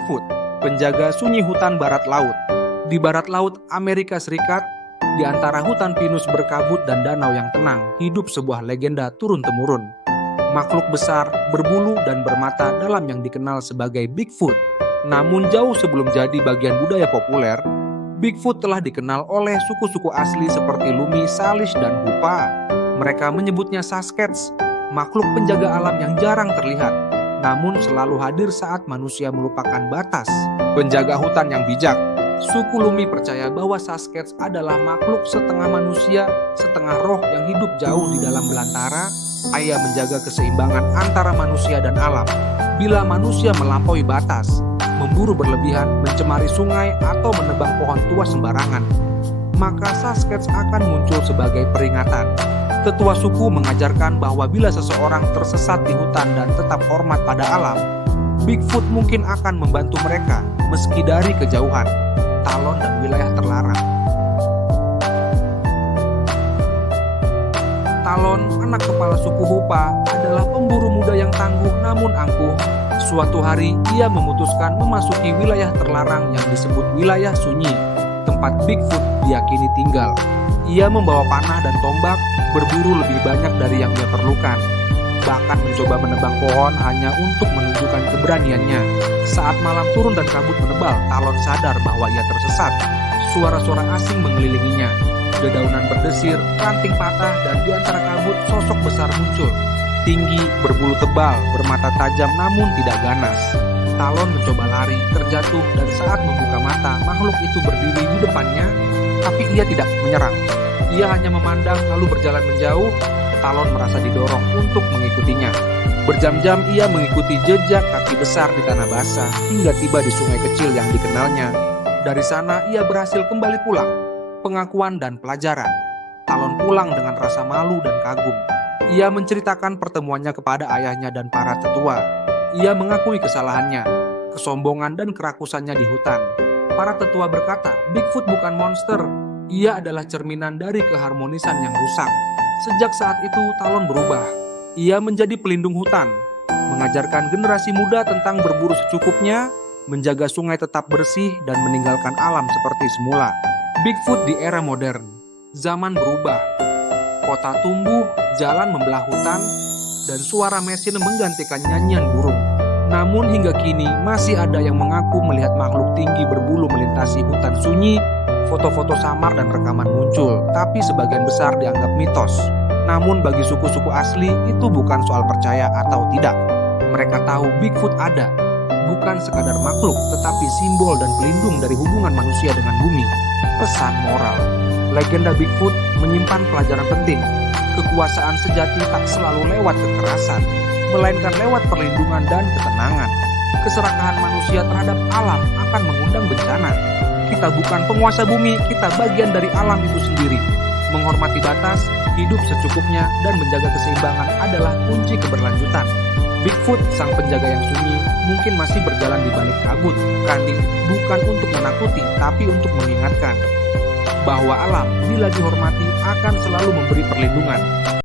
Bigfoot, penjaga sunyi hutan barat laut. Di barat laut Amerika Serikat, di antara hutan pinus berkabut dan danau yang tenang, hidup sebuah legenda turun-temurun. Makhluk besar, berbulu dan bermata dalam yang dikenal sebagai Bigfoot. Namun jauh sebelum jadi bagian budaya populer, Bigfoot telah dikenal oleh suku-suku asli seperti Lumi, Salish, dan Hupa. Mereka menyebutnya Sasquatch, makhluk penjaga alam yang jarang terlihat, namun selalu hadir saat manusia melupakan batas. Penjaga hutan yang bijak, suku Lumi percaya bahwa Sasquatch adalah makhluk setengah manusia, setengah roh yang hidup jauh di dalam belantara. Ia menjaga keseimbangan antara manusia dan alam. Bila manusia melampaui batas, memburu berlebihan, mencemari sungai, atau menebang pohon tua sembarangan, maka Sasquatch akan muncul sebagai peringatan. Tetua suku mengajarkan bahwa bila seseorang tersesat di hutan dan tetap hormat pada alam, Bigfoot mungkin akan membantu mereka meski dari kejauhan, talon dan wilayah terlarang. Talon, anak kepala suku Hupa, adalah pemburu muda yang tangguh namun angkuh. Suatu hari, ia memutuskan memasuki wilayah terlarang yang disebut wilayah sunyi, tempat Bigfoot diyakini tinggal. Ia membawa panah dan tombak, berburu lebih banyak dari yang dia perlukan. Bahkan mencoba menebang pohon hanya untuk menunjukkan keberaniannya. Saat malam turun dan kabut menebal, Talon sadar bahwa ia tersesat. Suara-suara asing mengelilinginya. Dedaunan berdesir, ranting patah, dan di antara kabut sosok besar muncul. Tinggi, berbulu tebal, bermata tajam namun tidak ganas. Talon mencoba lari, terjatuh, dan saat membuka mata, makhluk itu berdiri di depannya, tapi ia tidak menyerang. Ia hanya memandang lalu berjalan menjauh. Talon merasa didorong untuk mengikutinya. Berjam-jam ia mengikuti jejak kaki besar di tanah basah hingga tiba di sungai kecil yang dikenalnya. Dari sana ia berhasil kembali pulang. Pengakuan dan pelajaran. Talon pulang dengan rasa malu dan kagum. Ia menceritakan pertemuannya kepada ayahnya dan para tetua. Ia mengakui kesalahannya, kesombongan dan kerakusannya di hutan. Para tetua berkata, Bigfoot bukan monster. Ia adalah cerminan dari keharmonisan yang rusak. Sejak saat itu, Talon berubah. Ia menjadi pelindung hutan, mengajarkan generasi muda tentang berburu secukupnya, menjaga sungai tetap bersih, dan meninggalkan alam seperti semula. Bigfoot di era modern. Zaman berubah. Kota tumbuh, jalan membelah hutan, dan suara mesin menggantikan nyanyian burung. Namun hingga kini masih ada yang mengaku melihat makhluk tinggi berbulu melintasi hutan sunyi. Foto-foto samar dan rekaman muncul, tapi sebagian besar dianggap mitos. Namun bagi suku-suku asli itu bukan soal percaya atau tidak. Mereka tahu Bigfoot ada, bukan sekadar makhluk, tetapi simbol dan pelindung dari hubungan manusia dengan bumi. Pesan moral. Legenda Bigfoot menyimpan pelajaran penting. Kekuasaan sejati tak selalu lewat kekerasan, melainkan lewat perlindungan dan ketenangan. Keserakahan manusia terhadap alam akan mengundang bencana. Kita bukan penguasa bumi, kita bagian dari alam itu sendiri. Menghormati batas, hidup secukupnya, dan menjaga keseimbangan adalah kunci keberlanjutan. Bigfoot, sang penjaga yang sunyi, mungkin masih berjalan di balik kabut, bukan untuk menakuti, tapi untuk mengingatkan bahwa alam, bila dihormati, akan selalu memberi perlindungan.